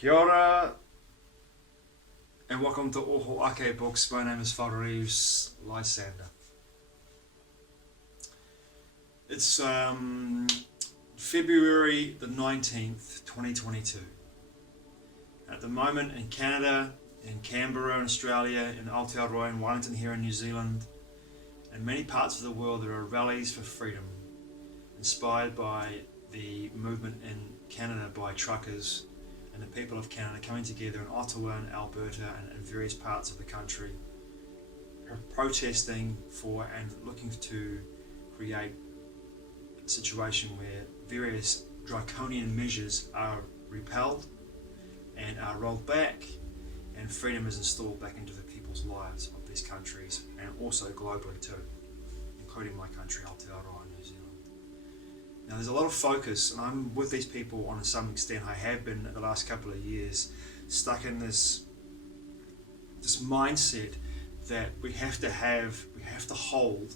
Kia ora, and welcome to Oho Ake Books. My name is Father Reeves Lysander. It's February the 19th, 2022. At the moment in Canada, in Canberra in Australia, in Aotearoa in Wellington here in New Zealand, and many parts of the world there are rallies for freedom, inspired by the movement in Canada by truckers and the people of Canada coming together in Ottawa and Alberta and in various parts of the country, protesting for and looking to create a situation where various draconian measures are repelled and are rolled back, and freedom is installed back into the people's lives of these countries, and also globally too, including my country, Aotearoa, New Zealand. Now there's a lot of focus, and I'm with these people on some extent. I have been in the last couple of years stuck in this mindset that we have to hold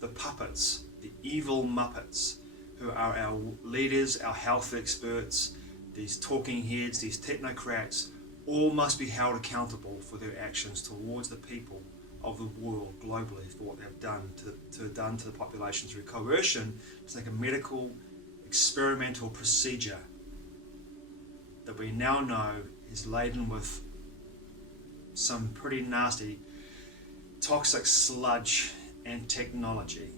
the puppets, the evil muppets, who are our leaders, our health experts, these talking heads, these technocrats, all must be held accountable for their actions towards the people of the world globally for what they've done to the population through coercion. It's like a medical experimental procedure that we now know is laden with some pretty nasty toxic sludge and technology.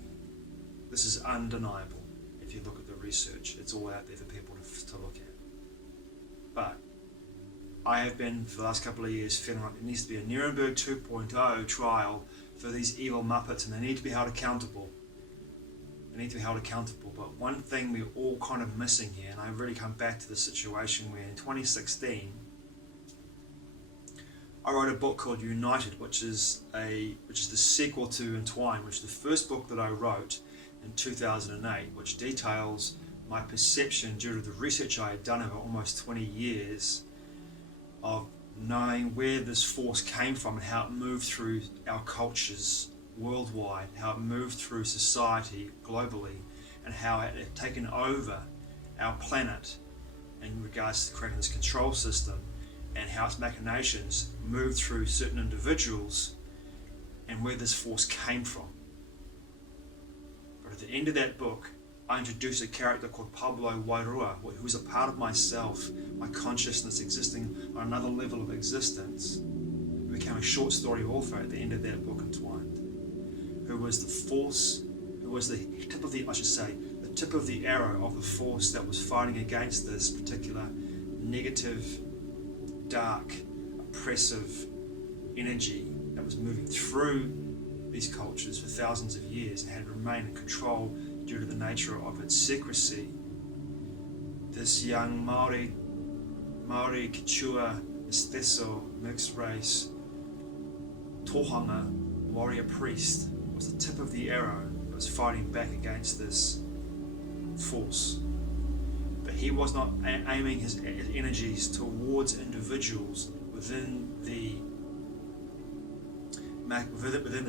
This is undeniable. If you look at the research, it's all out there for people to look at. But I have been, for the last couple of years, feeling like there needs to be a Nuremberg 2.0 trial for these evil muppets, and they need to be held accountable. They need to be held accountable. But one thing we're all kind of missing here, and I really come back to the situation where in 2016, I wrote a book called United, which is the sequel to Entwined, which is the first book that I wrote in 2008, which details my perception due to the research I had done over almost 20 years of knowing where this force came from and how it moved through our cultures worldwide, how it moved through society globally, and how it had taken over our planet in regards to creating this control system, and how its machinations moved through certain individuals and where this force came from. But at the end of that book, I introduced a character called Pablo Wairua, who's a part of myself, my consciousness existing on another level of existence. It became a short story author at the end of that book, Entwined, who was the force, who was the tip of the arrow of the force that was fighting against this particular negative, dark, oppressive energy that was moving through these cultures for thousands of years and had remained in control due to the nature of its secrecy. This young Maori Kichua Mestizo mixed race Tohanga warrior priest was the tip of the arrow that was fighting back against this force. But he was not aiming his energies towards individuals within the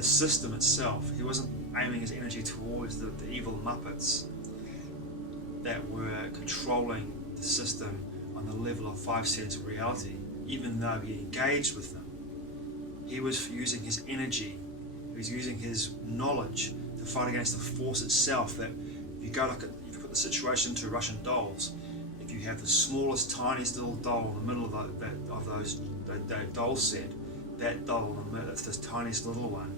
system itself. He wasn't aiming his energy towards the evil muppets that were controlling the system on the level of 5 sense reality, even though he engaged with them. He was using his energy, he was using his knowledge to fight against the force itself. That if you put the situation to Russian dolls, if you have the smallest, tiniest little doll in the middle of that doll set, that doll in the middle, that's this tiniest little one,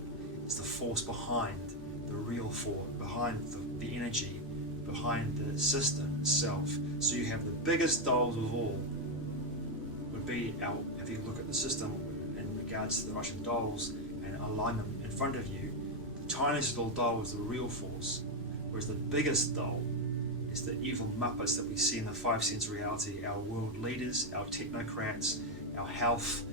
is the force behind the real force, behind the energy, behind the system itself. So you have the biggest dolls of all would be if you look at the system in regards to the Russian dolls and align them in front of you, the tiniest little doll is the real force, whereas the biggest doll is the evil muppets that we see in the 5 sense reality, our world leaders, our technocrats, our health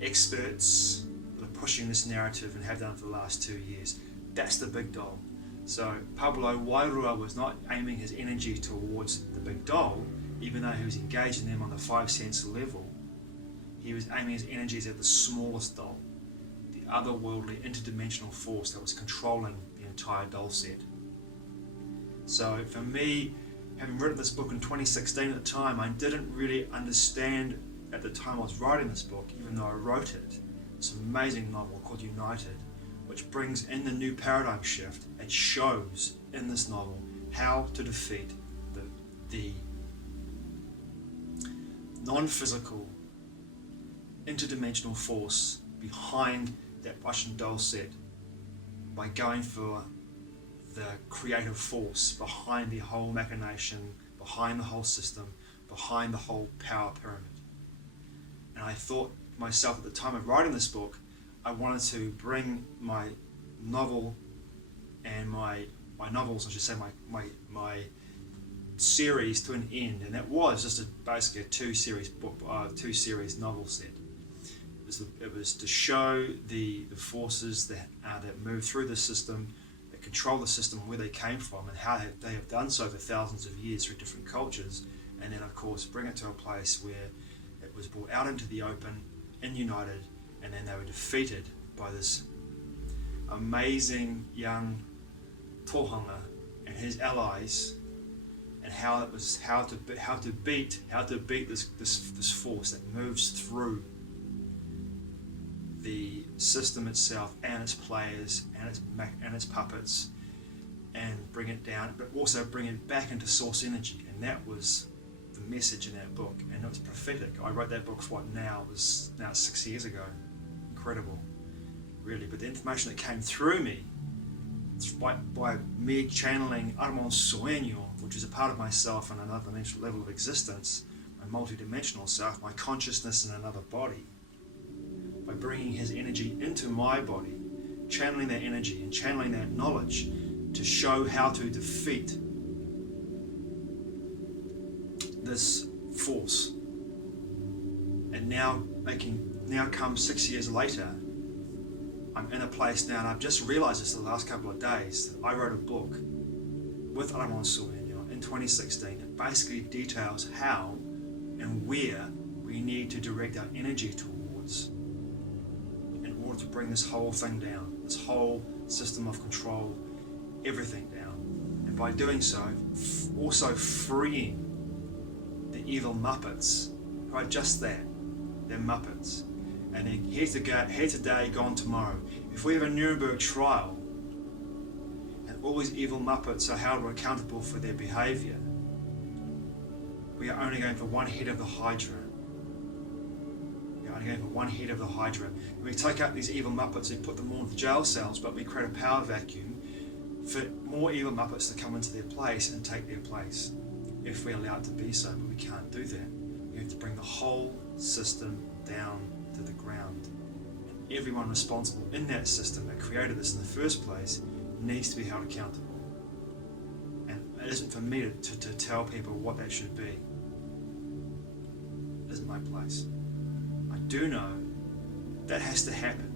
experts that are pushing this narrative and have done for the last 2 years. That's the big doll. So Pablo Wairua was not aiming his energy towards the big doll, even though he was engaging them on the 5 sense level. He was aiming his energies at the smallest doll, the otherworldly interdimensional force that was controlling the entire doll set. So for me, having written this book in 2016 at the time, I didn't really understand at the time I was writing this book, even though I wrote it. It's an amazing novel called United, which brings in the new paradigm shift. It shows in this novel how to defeat the non-physical, interdimensional force behind that Russian doll set by going for the creative force behind the whole machination, behind the whole system, behind the whole power pyramid. And I thought myself at the time of writing this book, I wanted to bring my novel and my novels, I should say, my series to an end, and that was just basically a two series novel set. It was to show the forces that move through the system, that control the system, where they came from, and how they have done so for thousands of years through different cultures, and then of course bring it to a place where it was brought out into the open in United, and then they were defeated by this amazing young tohunga and his allies, and how to beat this force that moves through the system itself and its players and its puppets, and bring it down, but also bring it back into source energy. And that was the message in that book, and it was prophetic. I wrote that book for now 6 years ago. Incredible, really. But the information that came through me, it's by me channeling un sueño, which is a part of myself in another dimensional level of existence, my multi-dimensional self, my consciousness in another body, by bringing his energy into my body, channeling that energy and channeling that knowledge to show how to defeat this force. And now come 6 years later, I'm in a place now, and I've just realized this the last couple of days, that I wrote a book with Ramon Sueño in 2016 that basically details how and where we need to direct our energy towards in order to bring this whole thing down, this whole system of control, everything down. And by doing so, also freeing the evil Muppets, who are just that, they're Muppets. And they're here today, gone tomorrow. If we have a Nuremberg trial, and all these evil Muppets are held accountable for their behaviour, we are only going for one head of the Hydra. We are only going for one head of the Hydra. And we take out these evil Muppets and put them all into jail cells, but we create a power vacuum for more evil Muppets to come into their place and take their place, if we're allowed to be so. But we can't do that. We have to bring the whole system down to the ground. And everyone responsible in that system that created this in the first place needs to be held accountable. And it isn't for me to tell people what that should be. It isn't my place. I do know that has to happen,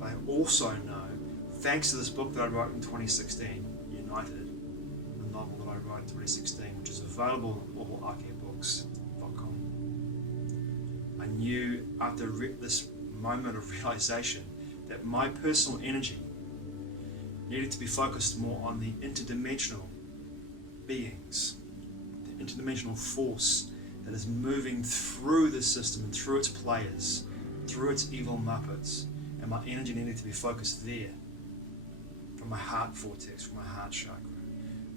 but I also know, thanks to this book that I wrote in 2016, United, the novel that I wrote in 2016, which is available on allakebooks.com, I knew after this moment of realization that my personal energy needed to be focused more on the interdimensional beings, the interdimensional force that is moving through the system and through its players, through its evil Muppets, and my energy needed to be focused there, from my heart vortex, from my heart chakra.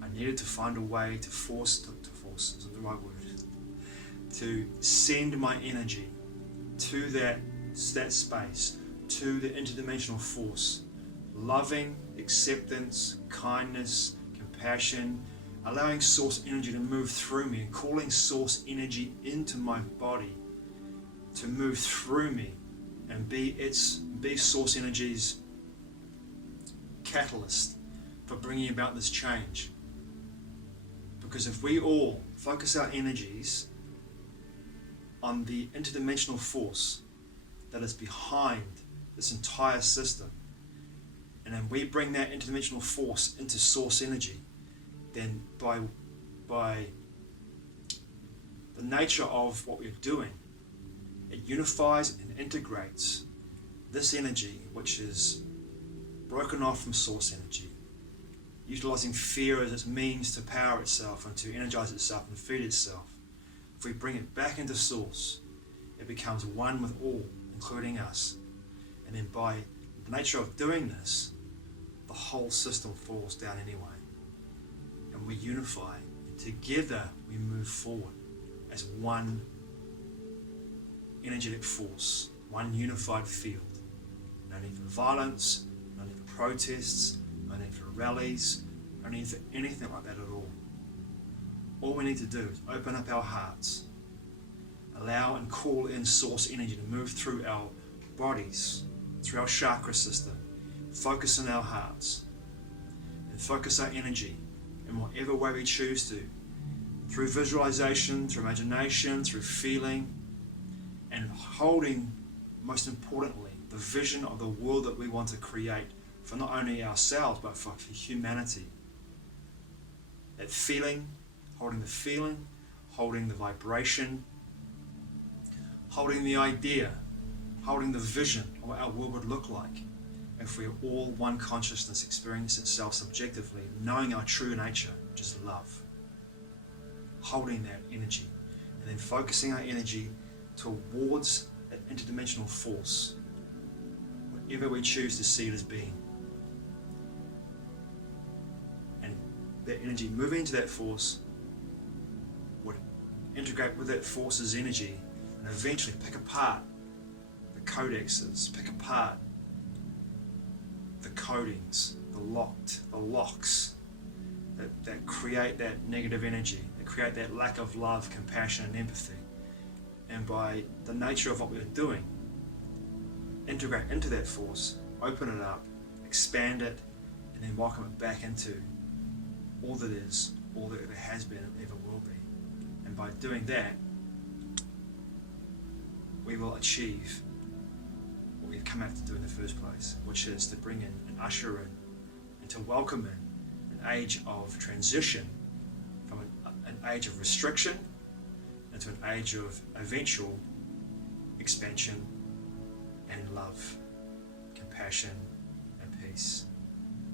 I needed to find a way to force isn't the right word, to send my energy to that space, to the interdimensional force, loving, acceptance, kindness, compassion, allowing source energy to move through me, and calling source energy into my body to move through me and be source energy's catalyst for bringing about this change. Because if we all focus our energies on the interdimensional force that is behind this entire system, and then we bring that interdimensional force into source energy, then by the nature of what we're doing, it unifies and integrates this energy, which is broken off from source energy, utilizing fear as its means to power itself and to energize itself and feed itself. If we bring it back into source, it becomes one with all, including us. And then by the nature of doing this, the whole system falls down anyway. And we unify, and together we move forward as one energetic force, one unified field. No need for violence, no need for protests, no need for rallies, no need for anything like that at all. All we need to do is open up our hearts, allow and call in source energy to move through our bodies, through our chakra system, focus in our hearts, and focus our energy in whatever way we choose to, through visualization, through imagination, through feeling, and holding, most importantly, the vision of the world that we want to create for not only ourselves but for humanity. That feeling, holding the vibration, holding the idea, holding the vision of what our world would look like if we are all one consciousness experiencing itself subjectively, knowing our true nature, which is love. Holding that energy and then focusing our energy towards that interdimensional force, whatever we choose to see it as being. And that energy moving into that force would integrate with that force's energy and eventually pick apart the codexes, pick apart the codings, the locks that create that negative energy, that create that lack of love, compassion and empathy. And by the nature of what we're doing, integrate into that force, open it up, expand it, and then welcome it back into all that is, all that there has been and ever will be. And by doing that, we will achieve what we've come out to do in the first place, which is to bring in and usher in and to welcome in an age of transition from an age of restriction into an age of eventual expansion and love, compassion and peace,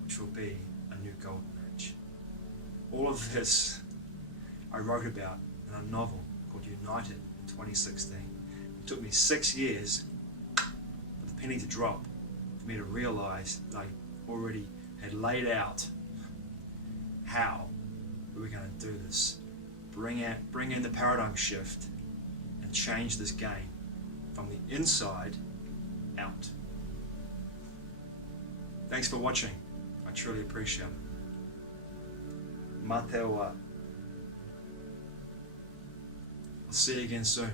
which will be a new golden age. All of this I wrote about in a novel called United in 2016. It took me 6 years for the penny to drop for me to realize that I already had laid out how we were going to do this. Bring in the paradigm shift and change this game from the inside out. Thanks for watching. I truly appreciate it. Mā te wā. I'll see you again soon.